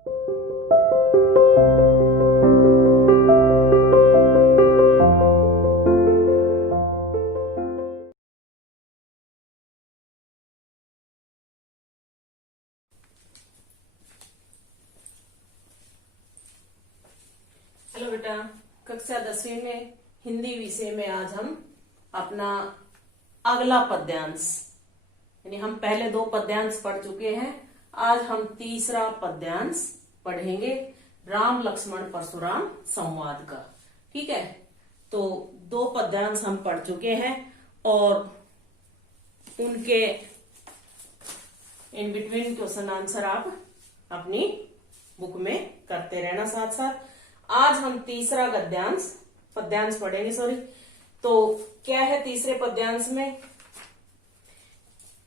Hello बेटा, कक्षा 10वीं में हिंदी विषय में आज हम अपना अगला पद्यांश, यानी हम पहले 2 पद्यांश पढ़ चुके हैं। आज हम तीसरा पद्यांश पढ़ेंगे, राम लक्ष्मण परशुराम संवाद का। ठीक है, तो 2 पद्यांश हम पढ़ चुके हैं और उनके इन बिटवीन क्वेश्चन आंसर आप अपनी बुक में करते रहना साथ साथ। आज हम तीसरा पद्यांश पढ़ेंगे। तो क्या है तीसरे पद्यांश में,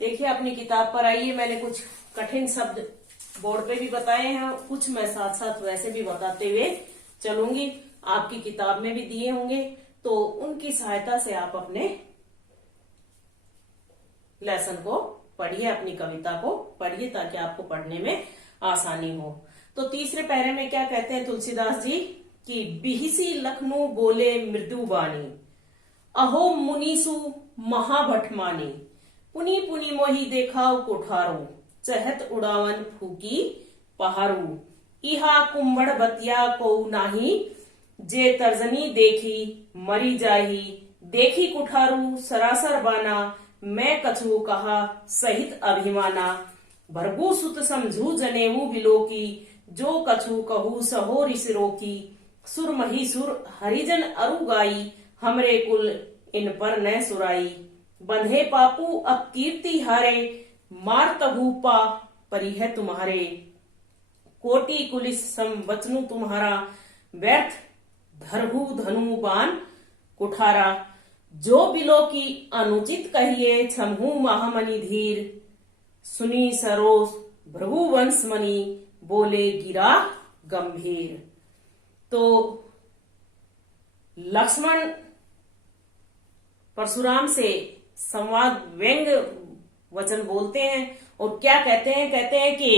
देखिए अपनी किताब पर आइए। मैंने कुछ कठिन शब्द बोर्ड पे भी बताए हैं, कुछ मैं साथ साथ वैसे भी बताते हुए चलूंगी। आपकी किताब में भी दिए होंगे, तो उनकी सहायता से आप अपने लेसन को पढ़िए, अपनी कविता को पढ़िए, ताकि आपको पढ़ने में आसानी हो। तो तीसरे पैरे में क्या कहते हैं तुलसीदास जी कि बिहिसी लखनऊ बोले मृदु बानी, अहो मुनीसु महाभटमानी, पुनी पुनी मोही देखाओ कोठारो, चहत उड़ावन फूकी पहारू, इहा कुंभड़ बतिया को नाही, जे तर्जनी देखी मरी जाही, देखी कुठारू सरासर बाना, मैं कछु कहा सहित अभिमाना, भरगु सुत समझू जनेऊ बिलोकी, जो कछु कहू सहो ऋषिरोकी, सुर मही सुर हरिजन अरु गाई, हमरे कुल इन पर न सुराई, बंधे पापू अब कीर्ति हारे, मार तहु पा परिह तुम्हारे, कोटि कुलिस सम वचनु तुम्हारा, व्यर्थ धरहु धनु बान कुठारा, जो बिलो की अनुचित कहिए छमहु महामणि धीर, सुनी सरोस भृगु वंश मणि, बोले गिरा गंभीर। तो लक्ष्मण परशुराम से संवाद व्यंग वचन बोलते हैं और क्या कहते हैं कि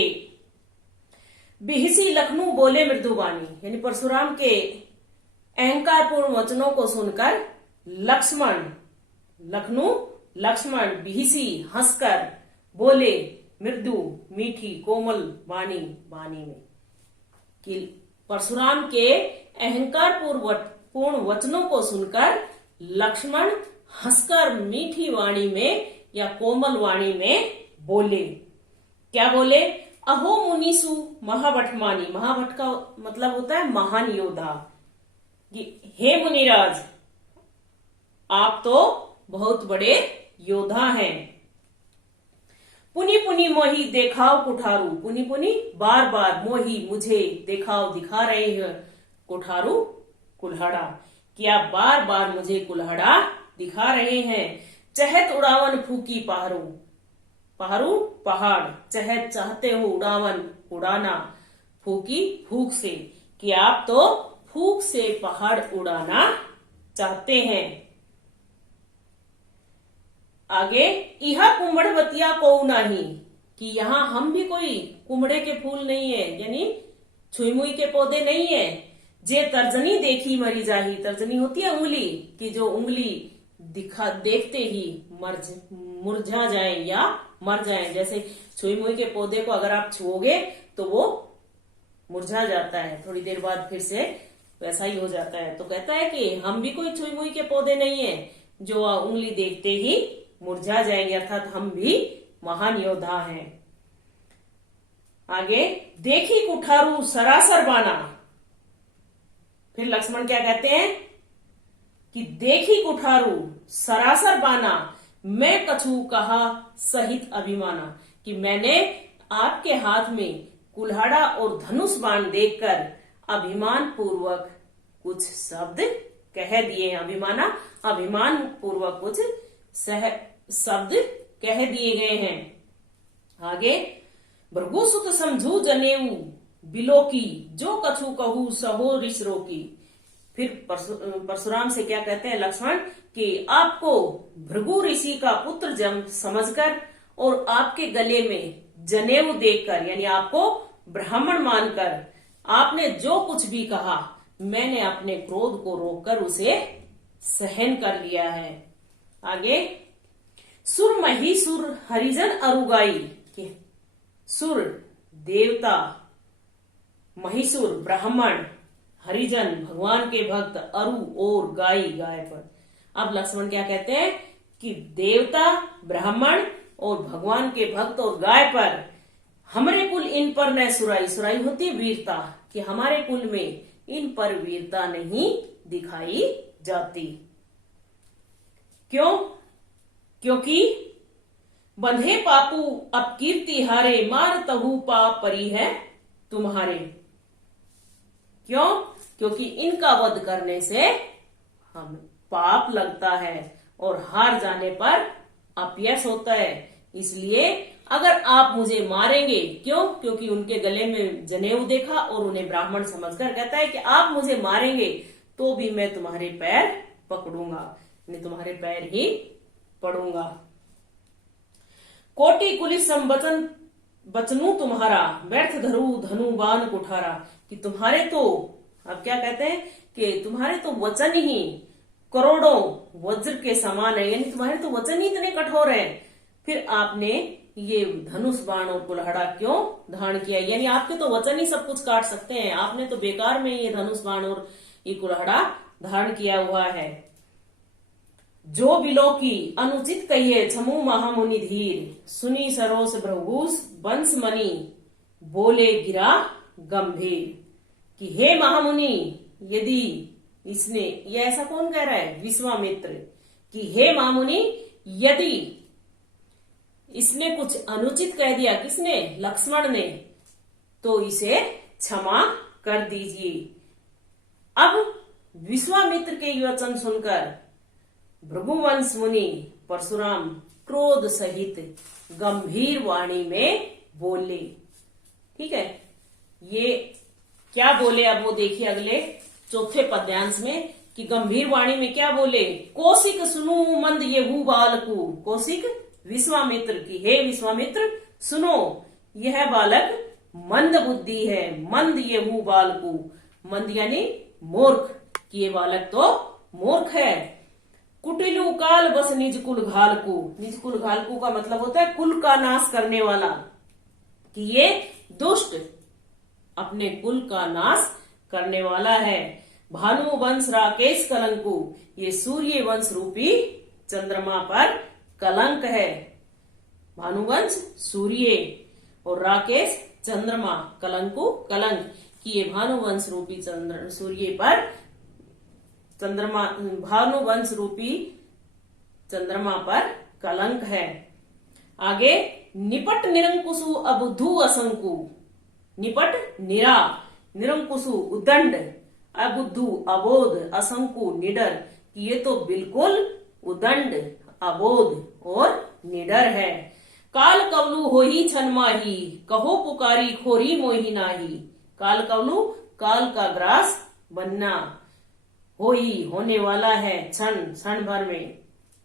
बिहिसी लखनऊ बोले मृदुबानी, यानी परशुराम के अहंकारपूर्ण वचनों को सुनकर लक्ष्मण बिहिसी हंसकर बोले मृदु मीठी कोमल वाणी में, कि परशुराम के अहंकार पूर्ण वचनों को सुनकर लक्ष्मण हंसकर मीठी वाणी में या कोमल वाणी में बोले। क्या बोले? अहो मुनीसु महाभटमानी, महाभट का मतलब होता है महान योद्धा। हे मुनिराज, आप तो बहुत बड़े योद्धा हैं। पुनी पुनी मोही देखाओ कुठारू, पुनी पुनी बार बार, मोही मुझे, देखाओ दिखा रहे हैं, कुठारू कुल्हाड़ा, कि आप बार बार मुझे कुल्हाड़ा दिखा रहे हैं। चहत उड़ावन फूकी पहाड़ू, पहाड़ू पहाड़, चहत चाहते हो, उड़ावन उड़ाना, फूकी फूक से, कि आप तो फूक से पहाड़ उड़ाना चाहते हैं। आगे, इहा कुंभड़वतिया को नहीं, कि यहाँ हम भी कोई कुमड़े के फूल नहीं है, यानी छुईमुई के पौधे नहीं है। जे तर्जनी देखी मरी जाही, तर्जनी होती है उंगली, कि जो उंगली देखते ही मुरझा जाए या मर जाए। जैसे छुईमुई के पौधे को अगर आप छुओगे तो वो मुरझा जाता है, थोड़ी देर बाद फिर से वैसा ही हो जाता है। तो कहता है कि हम भी कोई छुईमुई के पौधे नहीं है जो उंगली देखते ही मुरझा जाएंगे, अर्थात हम भी महान योद्धा हैं। आगे, देखी कुठारू सरासर बाना, फिर लक्ष्मण क्या कहते हैं कि देखी कुठारू सरासर बाना, मैं कछु कहा सहित अभिमाना, कि मैंने आपके हाथ में कुल्हाड़ा और धनुष बाण देखकर अभिमान पूर्वक कुछ शब्द कह दिए। अभिमान पूर्वक कुछ शब्द कह दिए गए हैं। आगे, भृगु सुत समझू जनेऊ बिलोकी, जो कछु कहू सहो ऋष रोकी। फिर परशुराम से क्या कहते हैं लक्ष्मण कि आपको भृगु ऋषि का पुत्र समझकर और आपके गले में जनेऊ देखकर, यानी आपको ब्राह्मण मानकर आपने जो कुछ भी कहा, मैंने अपने क्रोध को रोककर उसे सहन कर लिया है। आगे, सुर महिसुर हरिजन अरुगाई। सुर देवता, महिसुर ब्राह्मण, हरिजन भगवान के भक्त, अरु और गाय गाय पर। अब लक्ष्मण क्या कहते हैं कि देवता, ब्राह्मण और भगवान के भक्त और गाय पर हमारे कुल इन पर न सुराई। सुराई होती है वीरता, कि हमारे कुल में इन पर वीरता नहीं दिखाई जाती। क्यों? क्योंकि बंधे पापू अपकीर्ति हारे, मार तहु पाप परी है तुम्हारे। क्यों? क्योंकि इनका वध करने से हम पाप लगता है और हार जाने पर अपयश होता है। इसलिए अगर आप मुझे मारेंगे, क्यों? क्योंकि उनके गले में जनेऊ देखा और उन्हें ब्राह्मण समझकर कहता है कि आप मुझे मारेंगे तो भी मैं तुम्हारे पैर पकड़ूंगा, मैं तुम्हारे पैर ही पड़ूंगा। कोटि कुलिस संवचन बचनू तुम्हारा, व्यर्थ धरू धनु बाण कुठारा। कि तुम्हारे तो, अब क्या कहते हैं कि तुम्हारे तो वचन ही करोड़ों वज्र के समान है, यानी तुम्हारे तो वचन ही इतने कठोर हैं, फिर आपने ये धनुष बाण और कुल्हाड़ा क्यों धारण किया? यानी आपके तो वचन ही सब कुछ काट सकते हैं, आपने तो बेकार में ये धनुष बाण और ये कुल्हाड़ा धारण किया हुआ है। जो बिलो की अनुचित कहिए, छमु महामुनि धीर, सुनी सरोस भृगुस बंस मणि, बोले गिरा गंभीर। कि हे महामुनि, यदि इसने, ये ऐसा कौन कह रहा है? विश्वामित्र। कि हे महामुनि, यदि इसने कुछ अनुचित कह दिया, किसने? लक्ष्मण ने, तो इसे क्षमा कर दीजिए। अब विश्वामित्र के वचन सुनकर भृगुवंश मुनि परशुराम क्रोध सहित गंभीर वाणी में बोले। ठीक है, ये क्या बोले अब वो देखिए अगले चौथे पद्यांश में, कि गंभीर वाणी में क्या बोले? कौशिक सुनु मंद येहू बालकु। कौशिक विश्वामित्र की, हे विश्वामित्र सुनो, यह बालक मंद बुद्धि है। मंद येहू बालकु, मंद यानी मूर्ख, कि ये बालक तो मूर्ख है। कुटिलु काल बस निज कुल घालकू। निज कुल घालकू का मतलब होता है कुल का नाश करने वाला, कि ये दुष्ट अपने कुल का नाश करने वाला है। भानु वंश राकेश कलंकु, ये सूर्य वंश रूपी चंद्रमा पर कलंक है। भानुवंश सूर्य और राकेश चंद्रमा, कलंकु कलंक, कि ये भानुवंश रूपी सूर्य पर चंद्रमा, भानुवंश रूपी चंद्रमा पर कलंक है। आगे, निपट निरंकुशु अबुद्धू असंकु। निपट निरा, निरंकुशु उदंड, अबुद्धू अबोध, असंकु निडर, कि ये तो बिल्कुल उदंड, अबोध और निडर है। काल कवलु होही छन माही, कहो पुकारी खोरी मोही नाही। काल कवलु, काल का ग्रास बनना, होही होने वाला है, क्षण भर में,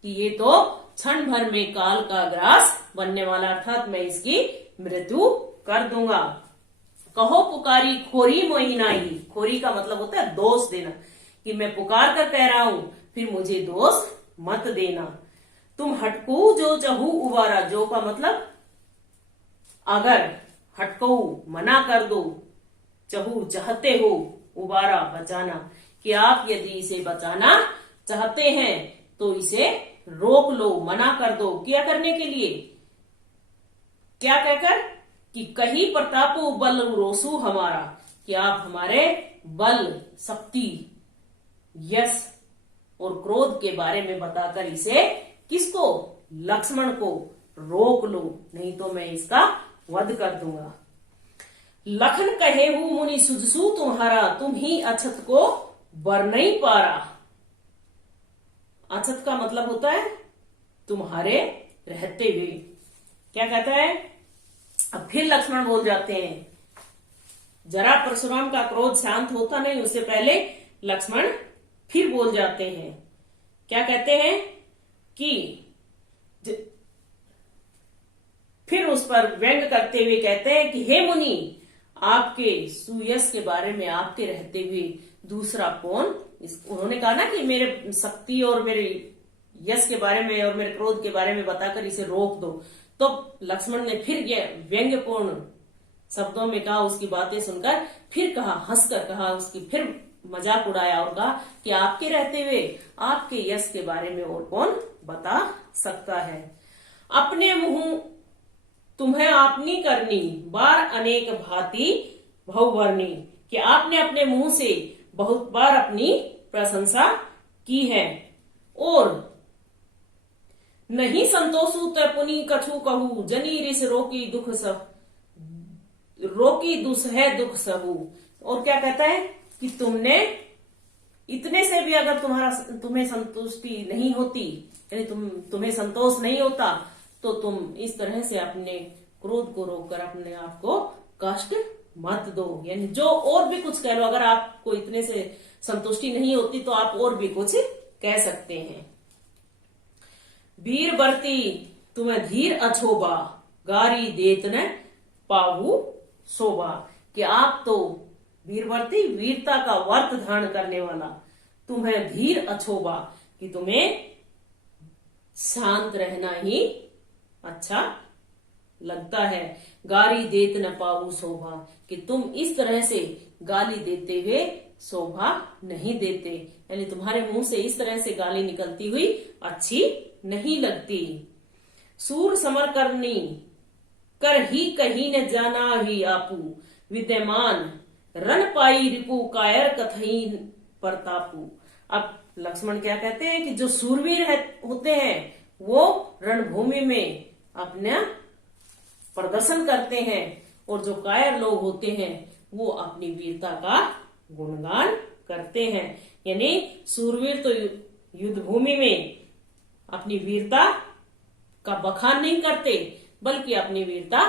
कि ये तो क्षण भर में काल का ग्रास बनने वाला, अर्थात मैं इसकी मृत्यु कर दूंगा। कहो पुकारी खोरी मोही नाही। खोरी का मतलब होता है दोष देना, कि मैं पुकार कर कह रहा हूं, फिर मुझे दोष मत देना। तुम हटकू जो चहू उबारा। जो का मतलब अगर, हटकू मना कर दो, चहू चाहते हो, उबारा बचाना, कि आप यदि इसे बचाना चाहते हैं तो इसे रोक लो, मना कर दो। क्या करने के लिए? क्या कहकर? कि कही प्रतापो बल रोसु हमारा, कि आप हमारे बल, शक्ति, यश और क्रोध के बारे में बताकर इसे, किसको? लक्ष्मण को रोक लो, नहीं तो मैं इसका वध कर दूंगा। लखन कहे हूं मुनि सुजसु तुम्हारा, तुम ही अछत को बर नहीं पारा। अछत का मतलब होता है तुम्हारे रहते हुए। क्या कहता है? अब फिर लक्ष्मण बोल जाते हैं, जरा परशुराम का क्रोध शांत होता नहीं, उससे पहले लक्ष्मण फिर बोल जाते हैं। क्या कहते हैं? कि फिर उस पर व्यंग करते हुए कहते हैं कि हे मुनि, आपके सुयश के बारे में आपके रहते हुए दूसरा कौन। उन्होंने कहा ना कि मेरे शक्ति और मेरे यश के बारे में और मेरे क्रोध के बारे में बताकर इसे रोक दो। तो लक्ष्मण ने फिर ये व्यंग्यपूर्ण शब्दों में कहा, उसकी बातें सुनकर फिर कहा, हंसकर कहा, उसकी फिर मजाक उड़ाया और कहा कि आपके रहते हुए आपके यश के बारे में और कौन बता सकता है। अपने मुंह तुम्हें आपनी करनी, बार अनेक भांति भवभरनी, कि आपने अपने मुंह से बहुत बार अपनी प्रशंसा की है और नहीं संतोषु तय पुनि कछु कहू, जनी रिस रोकी दुख सब रोकी दुसह दुख सहू। और क्या कहता है कि तुमने इतने से भी अगर तुम्हें संतुष्टि नहीं होती, यानी तुम्हें संतोष नहीं होता, तो तुम इस तरह से अपने क्रोध को रोककर अपने आप को कष्ट मत दो। यानी जो और भी कुछ कह लो, अगर आपको इतने से संतुष्टि नहीं होती तो आप और भी कुछ कह सकते हैं। वीर बरती तुम्हें धीर अछोबा, गारी देत न पाहु शोभा, कि आप तो वीरवर्ती, वीरता का वर्त धारण करने वाला, तुम्हें धीर अछोबा, कि तुम्हें शांत रहना ही अच्छा लगता है। गाली देत न पाहु शोभा, कि तुम इस तरह से गाली देते हुए शोभा नहीं देते, यानी तुम्हारे मुंह से इस तरह से गाली निकलती हुई अच्छी नहीं लगती। सूर समर करनी कर ही कहीं न जाना ही आपू, विद्यमान रन पाई रिपु कायर कथई परतापू। अब लक्ष्मण क्या कहते हैं कि जो सूरवीर होते हैं वो रणभूमि में अपना प्रदर्शन करते हैं, और जो कायर लोग होते हैं वो अपनी वीरता का गुणगान करते हैं। यानी सूरवीर तो युद्ध भूमि में अपनी वीरता का बखान नहीं करते, बल्कि अपनी वीरता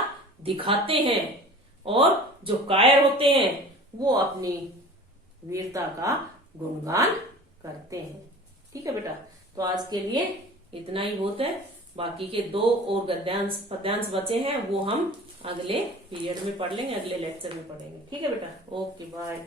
दिखाते हैं, और जो कायर होते हैं वो अपनी वीरता का गुणगान करते हैं। ठीक है बेटा, तो आज के लिए इतना ही बहुत है। बाकी के 2 और गद्यांश पद्यांश बचे हैं, वो हम अगले पीरियड में पढ़ लेंगे, अगले लेक्चर में पढ़ेंगे। ठीक है बेटा, ओके बाय।